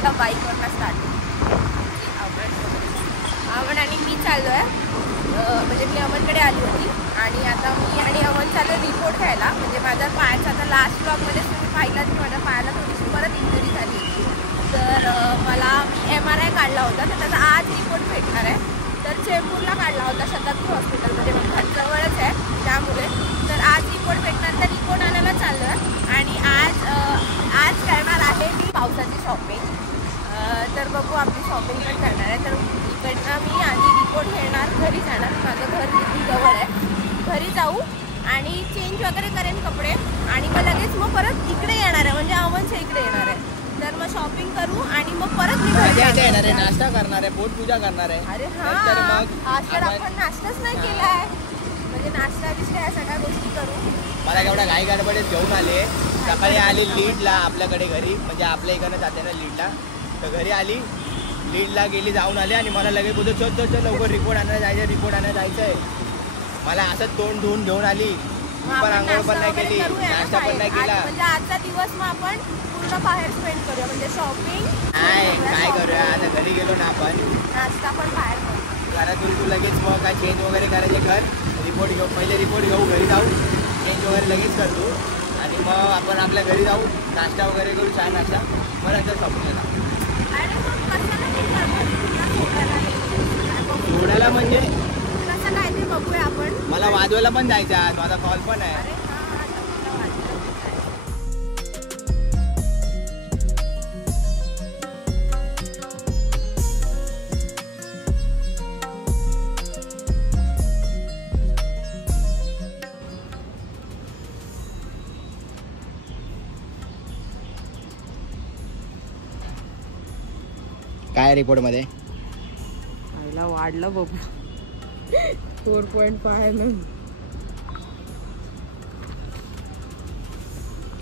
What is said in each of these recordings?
आता बाईकवरनं स्टार्ट. अमन आणि मी चाललो आहे, म्हणजे मी अमनकडे आली होती आणि आता मी आणि अमन चाललो रिपोर्ट घ्यायला. म्हणजे माझ्या पायाचा आता लास्ट ब्लॉगमध्ये तुम्ही पाहिला की माझ्या पायाला थोडीशी परत इंजुरी झाली होती. तर मला MRI काढला होता, तर त्याचा आज रिपोर्ट भेटणार आहे. तर चेंबूरला काढला होता शताब्दी हॉस्पिटल, म्हणजे माझ्या जवळच आहे त्यामुळे. तर आज रिपोर्ट भेटणार, तर रिपोर्ट आणायला चाललो आहे. आणि आज करणार आहे मी पावसाची शॉपिंग. तर बघू आपली शॉपिंग पण करणार आहे. तर इकडनं मी आधी रिपोर्ट घेणार, घरी जाणार. माझं घर इथे जवळ आहे, घरी जाऊ आणि चेंज वगैरे करेन कपडे आणि मग लगेच मग परत इकडे येणार आहे, म्हणजे अमनच्या इकडे येणार आहे. तर मग शॉपिंग करू आणि मग परत मी घरी येणार आहे, नाश्ता करणार आहे, पोटपूजा करणार आहे. अरे हां, आज तर आपण नाश्ताच नाही केला आहे. म्हणजे नाश्ता बिश्ता या सगळ्या गोष्टी करू. मला एवढा घाई गडबडीत घेऊन आले. सकाळी आली लीडला आपल्याकडे घरी, म्हणजे आपल्या इकडनं जाते ना लीडला. तर घरी आली, लीडला गेली, जाऊन आली आणि मला लगेच बोलतो चल लवकर रिपोर्ट आणायला जायचं आहे. मला असं तोंड धुवून घेऊन आली. पण आंघोळ पण नाही केली, नाश्ता पण नाही केला. म्हणजे आजचा दिवस मग आपण पूर्ण बाहेर स्पेंड करूया, म्हणजे शॉपिंग काय करूया. आता घरी गेलो ना आपण, नाश्ता पण बाहेर करू. घरातून तू लगेच मग काय चेंज वगैरे करायचे कर, रिपोर्ट घेऊ, पहिले रिपोर्ट घेऊ, घरी जाऊ, चेंज वगैरे लगेच करतो आणि मग आपण आपल्या घरी जाऊ, नाश्ता वगैरे करू, चहा नाश्ता, मग नंतर शॉपिंगला जाऊ. सोडायला म्हणजे कसं काय ते बघूया आपण. मला वाजवायला पण जायचं आज, माझा कॉल पण आहे. काय रिपोर्ट मध्ये आईला वाढलं बघू 4.5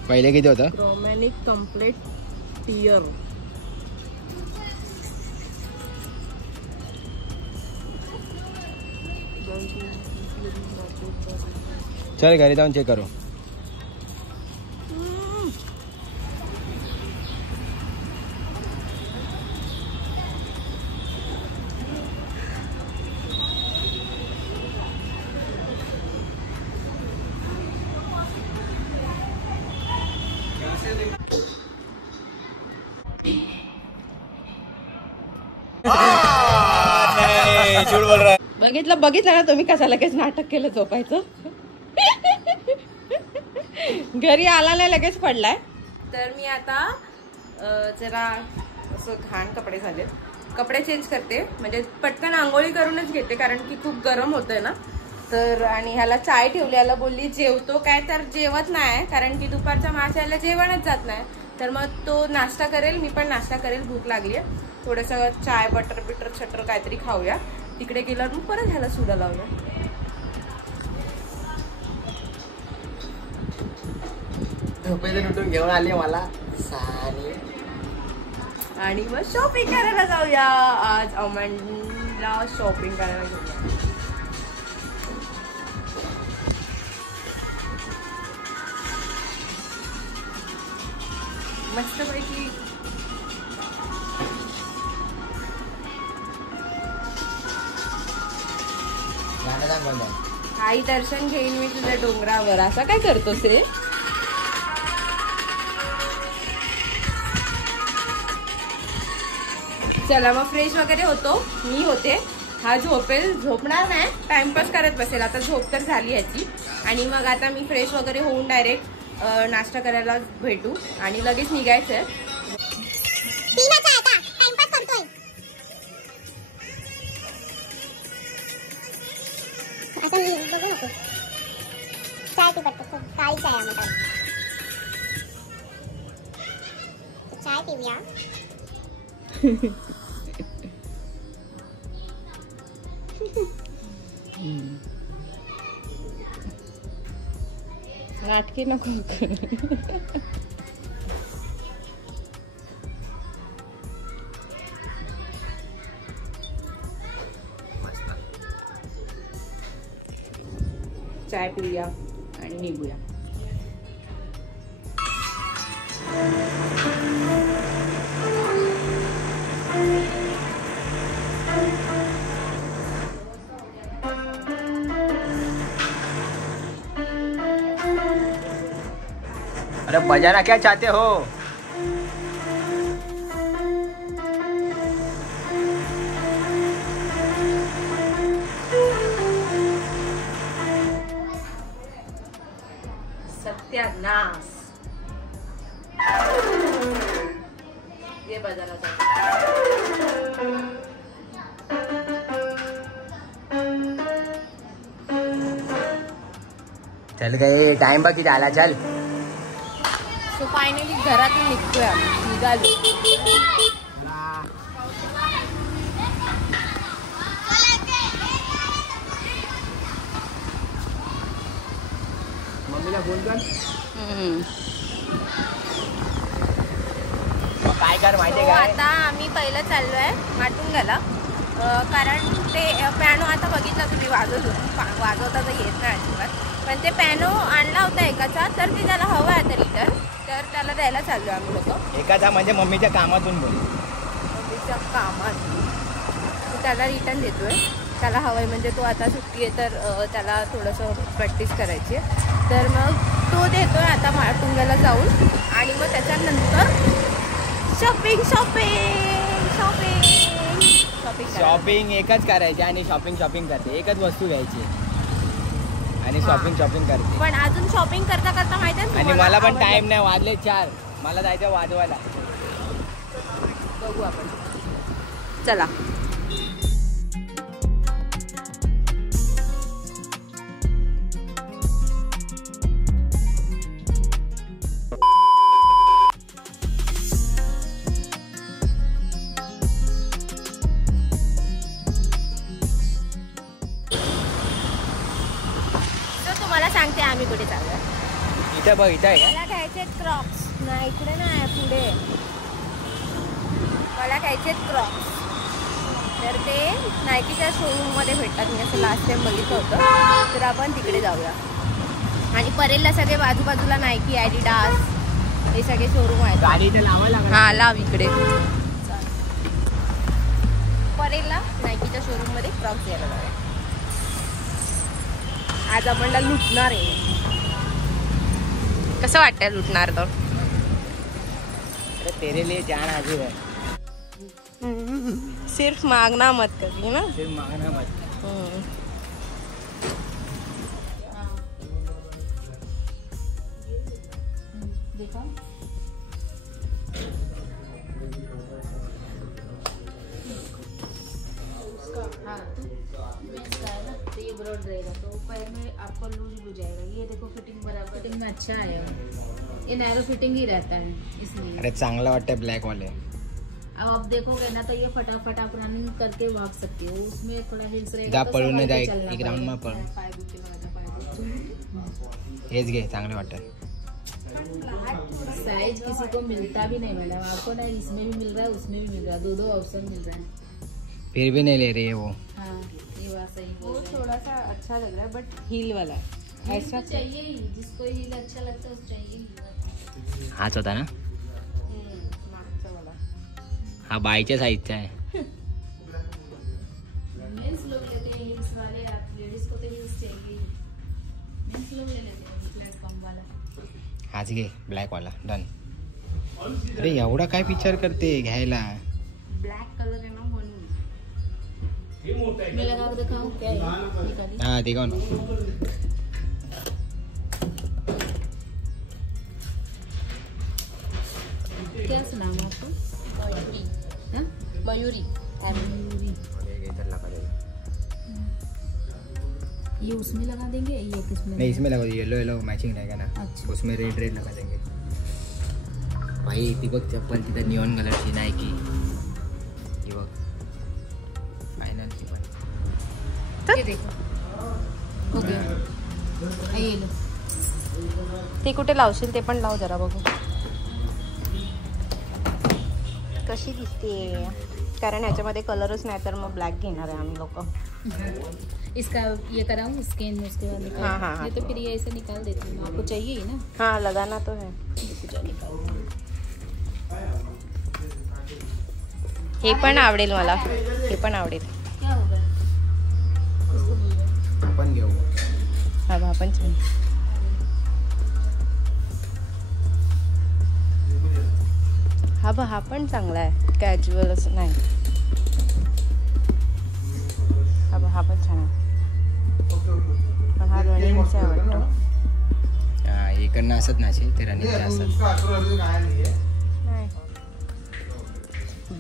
पहिले किती होतं. क्रोमॅनिक कम्प्लीट टियर. चल घरी जाऊन चेक करू. बघितलं ना तुम्ही कसं लगेच नाटक केलं झोपायचं. घरी आला नाही लगेच पडलाय. तर मी आता जरा असं घाण कपडे झाले, कपडे चेंज करते, म्हणजे पटकन आंघोळी करूनच घेते कारण की खूप गरम होतंय ना. तर आणि ह्याला चाय ठेवली, ह्याला बोलली जेवतो काय, तर जेवत नाही कारण की दुपारच्या माशाला जेवणच जात नाही. तर मग तो नाश्ता करेल, मी पण नाश्ता करेल, भूक लागली आहे. थोडंसं चाय बटर छटर काहीतरी खाऊया. तिकडे गेल्यावर मग परत ह्याला सुद्धा लावूया. झोपेतून उठून घेऊन आली मला साडी आणि मग शॉपिंग करायला जाऊया. आज अमनला शॉपिंग करायला घेऊया. मस्तपैकी आई दर्शन घेईन मी तुझ्या डोंगरावर. असं काय करतोस हे. चला मग फ्रेश वगैरे होतो, मी होते. हा झोपेल, झोपणार नाही, टाइमपास करत बसेल. आता झोप तर झाली याची. आणि मग आता मी फ्रेश वगैरे होऊन डायरेक्ट नाश्ता करायला भेटू आणि लगेच निघायचंय. चाय पी पटकन, काळी चाय आम्हाला. चाय पिऊया. नाटकी नको. चाय पिऊया आणि निघूया. मतलब बजाना क्या चाहते हो? सत्यानाश, ये बजाना चाहते। चल गए, टाइम बाकी झाला, चल. सो फायनली घरातून निघतोय आम्ही, निघालो. मम्मीला फोन कर. काय कर माहितीये So, का? आता आम्ही पहिलं चाललोय माटुंगाला, कारण ते पॅनो आता बघितला तुम्ही वाजवता तर येत नाही अजिबात, पण ते पॅनो आणला होता एकाचा, तर ते त्याला हवा आहे आता रिटर्न, तर त्याला द्यायला चाललो आम्ही लोक. एकाचा म्हणजे मम्मीच्या कामातून बोल. मम्मीच्या कामात त्याला रिटर्न देतोय, त्याला हवं आहे म्हणजे तो आता सुट्टी आहे, तर त्याला थोडंसं प्रॅक्टिस करायची आहे, तर मग तो देतोय आता माटुंगाला जाऊन, आणि मग त्याच्यानंतर shopping shopping shopping shopping shopping एकच करायची आणि शॉपिंग करते, एकच वस्तू घ्यायची आणि शॉपिंग करते. पण अजून शॉपिंग करता करता माहिती आहे आणि मला पण टाइम नाही, वाजले 4, मला जायचं वाजवायला. बघू आपण, चला. तुम्हाला सांगते आम्ही कुठे चाललोय. इथं बघ, इथं आहे. मला घ्यायचे क्रॉक्स. नाही, इकडे नाही, पुढे. मला घ्यायचे क्रॉक्स, तर ते नायकीच्या शोरूममध्ये भेटतात. मी असं लास्ट टाइम बघितलं होतं, तर आपण तिकडे जाऊया. आणि परेलला सगळे बाजूबाजूला नायकी, ॲडिडास हे सगळे शोरूम आहेत. गाडी इथे लावायला लागेल. हा, लाव इकडे. परेलला नायकीच्या शोरूममध्ये क्रॉक्स घ्यायला जाऊया. आज आपण लुटणार आहे. कसं वाटतंय लुटणार तर? अरे तेरे लिए जान हाजिर है. सिर्फ मांगना मत कभी ना. सिर्फ मांगना मत. देखा तो ये ब्रॉड रहेगा, तो पैर में आपको लूज हो जाएगा. ये देखो फिटिंग बराबर, फिटिंग में अच्छा आएगा. ये नैरो फिटिंग ही रहता है इसमें. अरे चांगला वाटतंय ब्लॅक वाले. अब आप देखोगे ना तो ये फटाफट आप रनिंग करके भाग सकते हो. उसमें थोड़ा हिल्स रहेगा जा तो पळून संभाल जाय के चलना एक राउंड पड़ेगा. में पळ. पाय दुखते पाय. हेच घे, चांगले वाटतं. साइज किसी को मिलता भी नहीं मैडम, आपको ना इसमें भी मिल रहा है, उसमें भी मिल रहा है, दो ऑप्शन मिल रहा है. फिर भी नहीं ले रही है वो. हाँ, ये बात सही वो बोल रहे हैं. थोड़ा सा अच्छा लग रहा है, बट हील वाला है. ऐसा चाहिए ही, जिसको हील अच्छा लगता है उसको चाहिए ही. हाच होता ना. मागचा वाला. हा बाईच्या साईजचा आहे. मेंस लोग लेते हैं हील्स वाले, आप लेडीज को तो हील्स चाहिए ही. मेंस लोग ले लेते हैं प्लेटफॉर्म वाला. हाच घे ब्लॅक वाला, डन. अरे एवढा काय विचार करते घ्यायला? ब्लॅक कलर आहे ना म्हणून. मैं लगा के दिखाऊं क्या है? निकालिए. हा दिखाओ ना. क्या नाम है आपको? मयुरी. हाँ? मयुरी. मयूरी. ये उसमें लगा देंगे, ये किसमें? नहीं इसमें लगा, येलो येलो मैचिंग रहेगा ना. अच्छा. उसमें रेड रेड लगा देंगे. भाई ती बघ चप्पल तिथं निऑन कलरची नायकी. ही बघ फायनल ती पण. ये देखो हो गया. ये लो. ते कुठे लावशील ते पण लाव जरा बघू कशी दिसते, कारण ह्याच्यामध्ये कलरच नाही, तर मग ब्लॅक घेणार आहे आम्ही लोक. इसका ये कराऊं स्कैन में, उसके बाद निकाल. हाँ, हाँ, हाँ. नहीं तो फिर ये ऐसे निकाल देती हूँ. आपको चाहिए ही ना. हाँ, लगाना तो है. पूजा निकाल. हे पण आवडेल मला, हे पण आवडेल. क्या होगा? इसको बोल रहे. आपण घेऊ. हा पण छान. हा पण चांगला आहे, कॅज्युअल असं नाही. हा पण छान आहे, पण हा रनिंगचा आहे वाटतं. हा इकडनं असत नाशे ते रनिंगचे असत.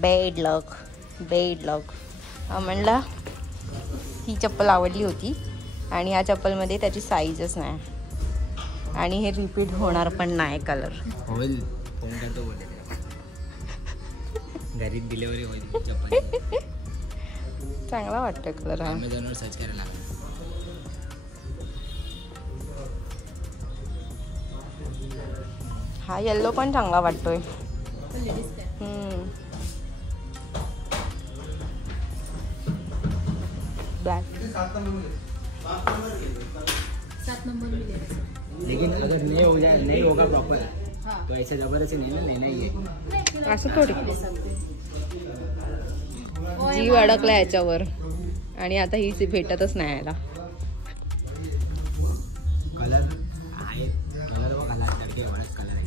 बेड लक. म्हणला ही चप्पल आवडली होती आणि ह्या चप्पलमध्ये त्याची साईजच नाही आणि हे रिपीट होणार पण नाही कलर. होईल फोन करतो बोलले घरी डिलिव्हरी होईल चप्पल. चांगला वाटतं कलर हा. अमेझॉनवर सर्च करायला लागेल. हा येल्लो पण चांगला वाटतोय. ब्लॅक. 7 नंबर मिलेगा. लेकिन अगर नहीं होगा प्रॉपर तो ऐसा जबरदस्ती नहीं ना लेना ही है. असं थोडी जीव अडकला याच्यावर आणि आता ही भेटतच नाही याला. कलर आहे, कलर व कलर लड़के बड़ाच कलर आहे.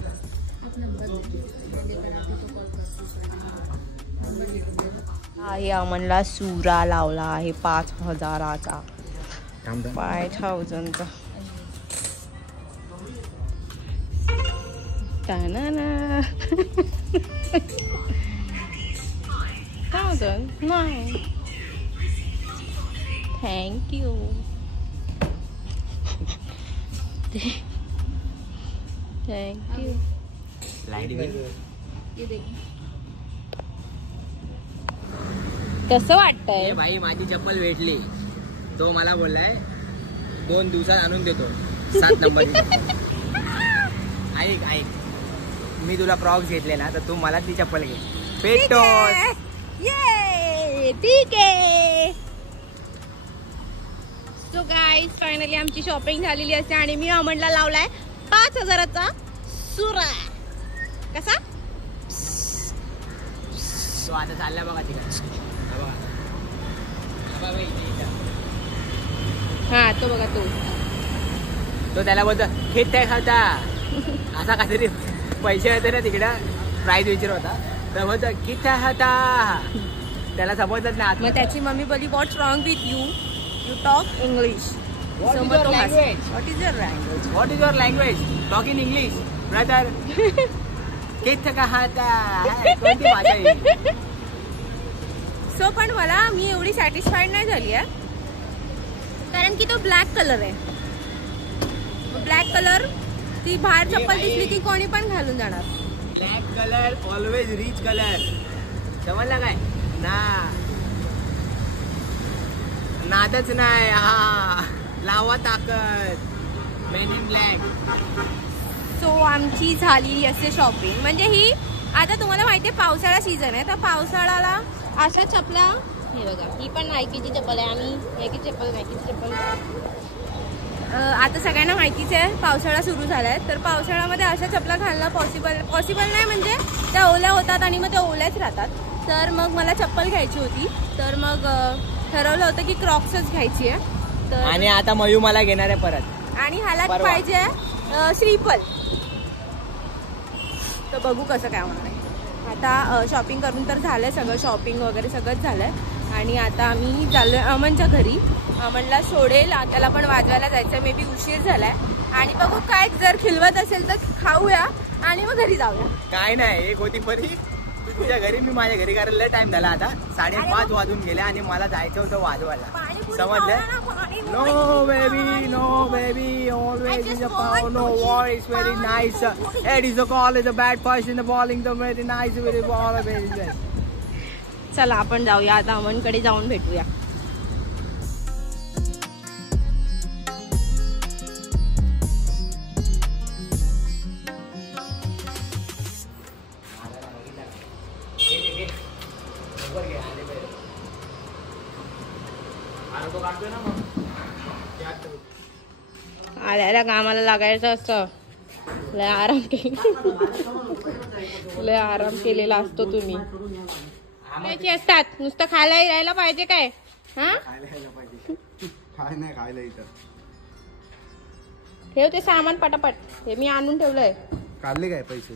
हे अमनला सुरा लावला आहे 5,000चा. 5,000चा. नाही. Thank you. लाईट बिल ये देखो. कसं वाटतंय? भाई माझी चप्पल भेटली, तो मला बोललाय 2 दिवसात आणून देतो 7 नंबर. ऐक मी तुला प्रॉक्स घेतले ना तर तू मला ती चप्पल घे. पेटोस. ये ठीक आहे. सो गाईज फायनली आमची शॉपिंग झालेली असते आणि मी अमनला लावलाय 5,000चा सुरा. कसा? तो आता चालला बघा तिकडे. हा तो बघा तो त्याला बोलतो खेत खाता असा काहीतरी पैसे होते ना तिकडं प्राईज विचार होता तर बोलतो किती होता त्याला समजत नाही. मग त्याची मम्मी बोली what's wrong with you talk English. What is your language? What is your language? What is your language? Talk in English, brother. किती खाता कोणती भाषा आहे? सो पण मला मी एवढी सॅटिस्फाईड नाही झाली आहे कारण की तो ब्लॅक कलर आहे. ब्लॅक कलर ती बाहेर चप्पल दिसली की कोणी पण घालून जाणार. Black colour always rich colour. समजला काय ना? नादच नाही. हा लावा ताकद. Main in black. सो आमची झाली असे शॉपिंग. म्हणजे ही आता तुम्हाला माहिती आहे पावसाळा सीझन आहे तर पावसाळ्याला अशा चपला. हे बघा ही पण नायकीची चप्पल आहे. आम्ही नायकीची चप्पल आता सगळ्यांना माहितीच आहे पावसाळा सुरू झालाय तर पावसाळ्यामध्ये अशा चपला घालणं पॉसिबल नाही. म्हणजे त्या ओल्या होतात आणि मग त्या ओल्याच राहतात. तर मग मला चप्पल घ्यायची होती तर मग ठरवलं होतं की क्रॉक्सच घ्यायची आहे. तर आणि आता मयू मला घेणार आहे परत आणि ह्याला पाहिजे श्रीपल. तर बघू कसं काय होणार आहे. आता शॉपिंग करून तर झालंय सगळं. शॉपिंग वगैरे सगळंच झालंय आणि आता आम्ही चाललोय अमनच्या घरी. अमनला सोडेल त्याला पण वाजवायला जायचं. मे बी उशीर झालाय आणि बघू काय जर खिलवत असेल तर खाऊया आणि मग घरी जाऊया. काय नाही एक होती परी तू तुझ्या घरी मी माझ्या घरी करायला टाइम झाला. आता 5:30 वाजून गेले आणि मला जायचं होतं वाजवायला. समजलं? No baby always is a pav. No war is very nice. It is a call is a bad person in the bowling the very nice very ball very. चला आपण जाऊया आता अमनकडे जाऊन भेटूया. आल्याला कामाला लागायचं असतं. लय आराम केलेला असतो तुम्ही. त्याची असतात नुसतं खायला यायला पाहिजे काय? हा काय नाही खायला इथं. ठेव ते सामान पटापट. हे मी आणून ठेवलंय. काढले काय पैसे?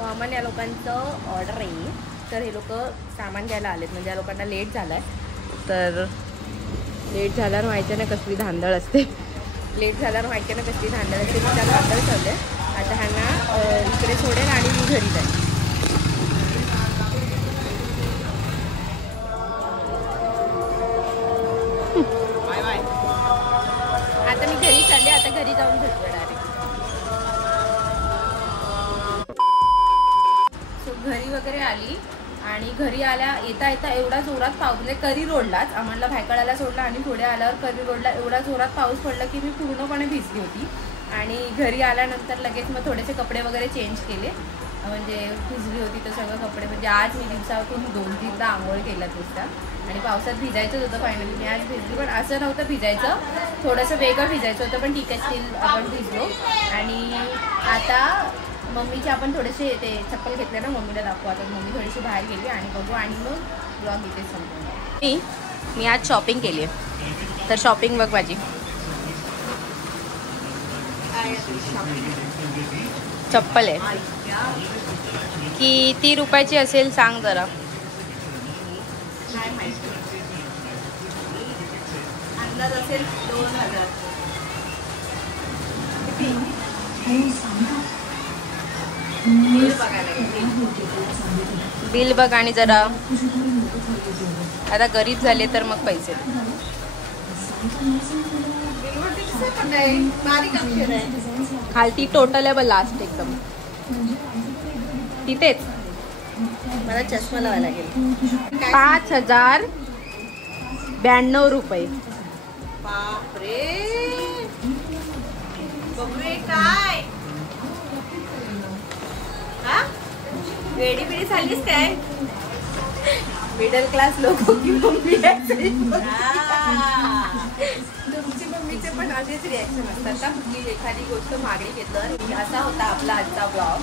अमन या लोकांचं ऑर्डर आहे. तर हे लोक सामान घ्यायला आलेत, म्हणजे या लोकांना लेट झाला आहे. तर लेट झाल्यावर माहिती ना कसली धांदळ असते. लेट झाल्यावर माहिती ना कसली धांदळ असते. मी त्याला धांदळ ठेवले. आता ह्यांना इकडे सोडेल आणि मी घरी जाईल. आता मी घरी चालले. आता घरी जाऊन भेटूया डायरेक्ट. सो घरी वगैरे आली आणि घरी आल्या येता येता एवढा जोरात पाऊस, म्हणजे करी रोडलाच आम्हाला भायखळ्याला सोडला आणि थोड्या आल्यावर करी रोडला एवढा जोरात पाऊस पडला की मी पूर्णपणे भिजली होती. आणि घरी आल्यानंतर लगेच मग थोडेसे कपडे वगैरे चेंज केले, म्हणजे भिजली होती तर सगळं कपडे, म्हणजे आज मी दिवसातून 2-3दा आंघोळ केला नुसता. आणि पावसात भिजायचंच होतं फायनली. मी आज भिजली, पण असं नव्हतं भिजायचं, थोडंसं वेगळं भिजायचं होतं, पण ठीक आहे स्टील आपण भिजलो. आणि आता मम्मीचे आपण थोडेसे ते चप्पल घेतले ना, मम्मीला दाखवू. आता मम्मी थोडीशी बाहेर गेली आणि बघू आणि मग ब्लॉग इथे संपवून. मी आज शॉपिंग केली आहे. तर शॉपिंग बघ माझी. चप्पल आहे. किती रुपयाची असेल सांग जरा. अंदाज असेल 2000. बिल बघ आणि जरा आता गरीब झाले तर मग पैसे. खालती टोटल आहे बघ लास्ट एकदम तिथेच. मला चष्मा लावायला लागेल. 5092 रुपये. बापरे. बघूया काय वेडी बिडी झालीस काय. मिडल क्लास लोक की मम्मी तुमची मम्मीचे पण असेच रिॲक्शन असतात का. कुठली एखादी गोष्ट मागणी घेतलं. असा होता आपला आजचा ब्लॉग.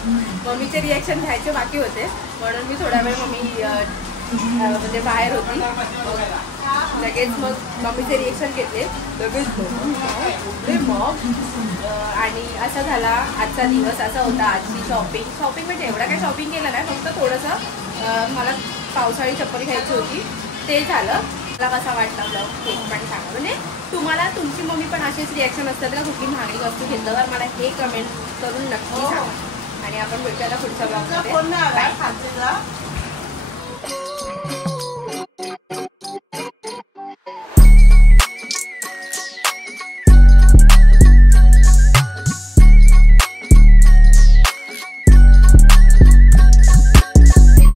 मम्मीचे रिॲक्शन घ्यायचे बाकी होते म्हणून मी थोडा वेळ मम्मी म्हणजे बाहेर होती. लगेच मग मम्मीचे रिॲक्शन घेतले लगेच मग. आणि असा झाला आजचा दिवस. असा होता आजची शॉपिंग म्हणजे एवढा काय शॉपिंग केलं नाही, फक्त थोडंसं मला पावसाळी चप्पल घ्यायची होती ते झालं. मला कसा वाटला ब्लॉग ते पण सांगा. म्हणजे तुम्हाला तुमची मम्मी पण असेच रिॲक्शन असतात का कुठली महागडी वस्तू घेतल्यावर. मला हे कमेंट करून नक्की सांगा. आणि आपण भेटूया पुढच्या ब्लॉगमध्ये.